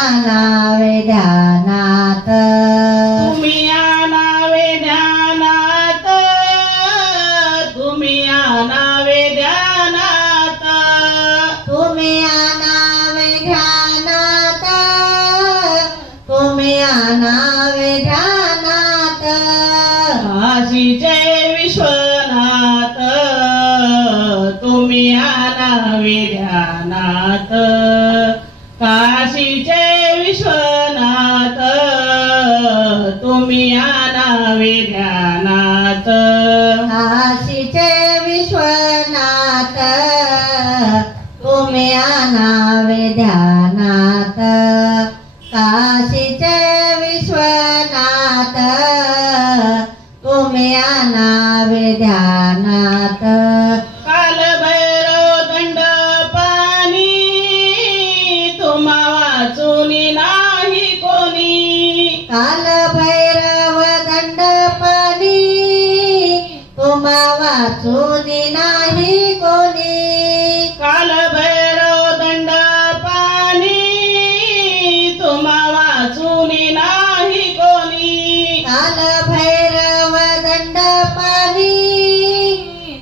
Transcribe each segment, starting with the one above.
आणावे ध्यानात तुम्ही आणावे ध्यानात तुम्ही आणावे ध्यानात तुम्ही आणावे ध्यानात तुम्ही आणावे ध्यानात काशीचे विश्वनाथ तुम्ही आणावे ध्यानात काशीचे विश्वनाथ तुम्ही आणावे ध्यानात काशीचे विश्वनाथ तुम्ही आणावे ध्यानात काशीचे विश्वनाथ तुम्ही आणावे ध्यानात कालभैरव दंडपाणी तुम्हा वाचून नाही कोणी काल भैरव दंडपाणी तुम्हा वाचून नाही कोणी कालभैरव दंडपाणी तुम्हा वाचून नाही कोणी काल भैरव दंडपाणी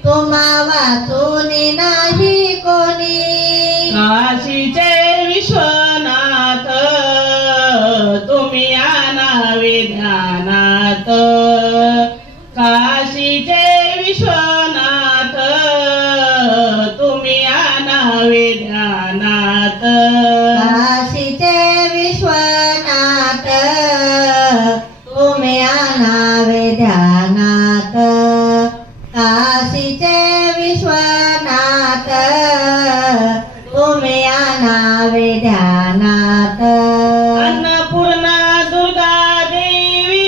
तुम्हा वाचून नाही कोणी काशीचे विश्वनाथ तुम्ही आणावे ध्यानात काशीचे विश्वनाथ तुम्ही आणावे ध्यानात काशीचे विश्वनाथ तुम्ही आणावे ध्यानात काशीचे विश्वनाथ तुम्ही आणावे ध्यानात अन्नपूर्णा दुर्गा देवी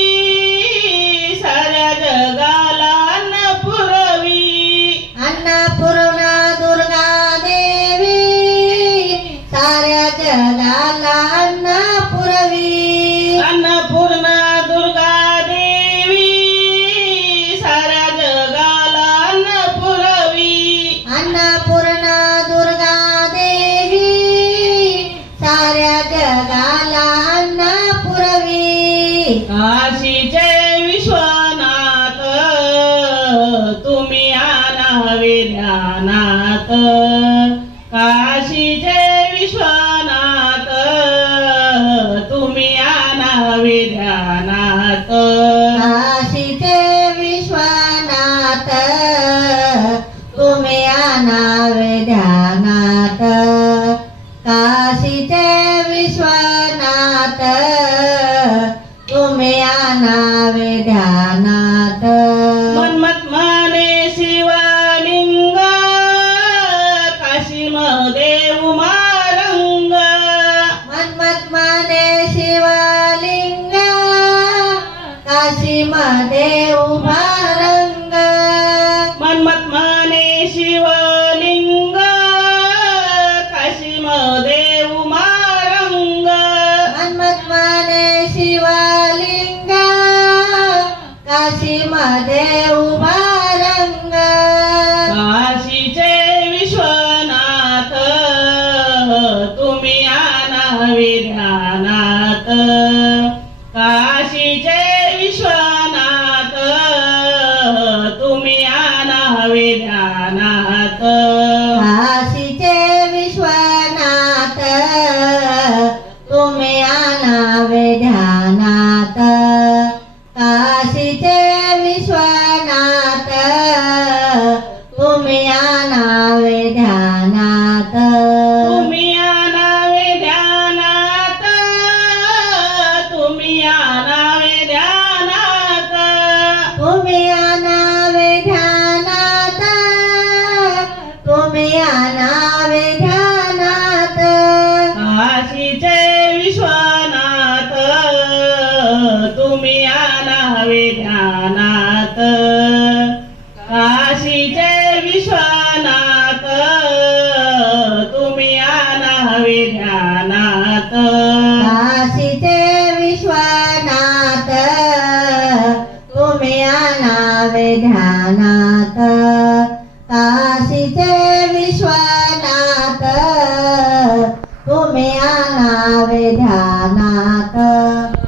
साऱ्या जगाला अन्न पुरवी अन्नपूर्णा दुर्गा देवी साऱ्या जगाला अन्न पुरवी अन्नपूर्णा दुर्गा देवी साऱ्या जगाला अन्न पुरवी अन्नपूर्णा दुर्गा देवी साऱ्या जगाला अन्न पुरवी काशीचे विश्वनाथ तुम्ही आणावे ध्यानात काशीचे विश्वनाथ तुम्ही आणावे ध्यानात काशीचे विश्वनाथ तुम्ही आणावे ध्यानात काशीचे विश्वनाथ तुम्ही आणावे ध्यानात मन्मथमाने शिवलिंग काशीमध्ये उमारंग मन्मथमाने शिवलिंग काशीमध्ये उभा रंग मन्मथमाने शिवलिंग काशीमध्ये उमारंग मन्मथमाने शिवलिंग काशीमध्ये उभा रंग काशीचे विश्वनाथ तुम्ही आणावे ध्यानात काशीचे विश्वनाथ तुम्ही आणावे ध्यानात काशीचे विश्वनाथ तुम्ही आणावे ध्यानात काशीचे विश्वनाथ तुम्ही आणावे ध्यानात तुम्ही आणावे ध्यानात तुम्ही आणावे ध्यानात तुम्ही आणावे ध्यानात तुम्ही आणावे ध्यानात काशीचे विश्वनाथ तुम्ही आणावे ध्यानात काशीचे विश्वनाथ तुम्ही आणावे ध्यानात काशीचे विश्वनाथ तुम्ही आणावे ध्यानात काशीचे विश्वनाथ तुम्ही तुम्ही आणावे ध्यानात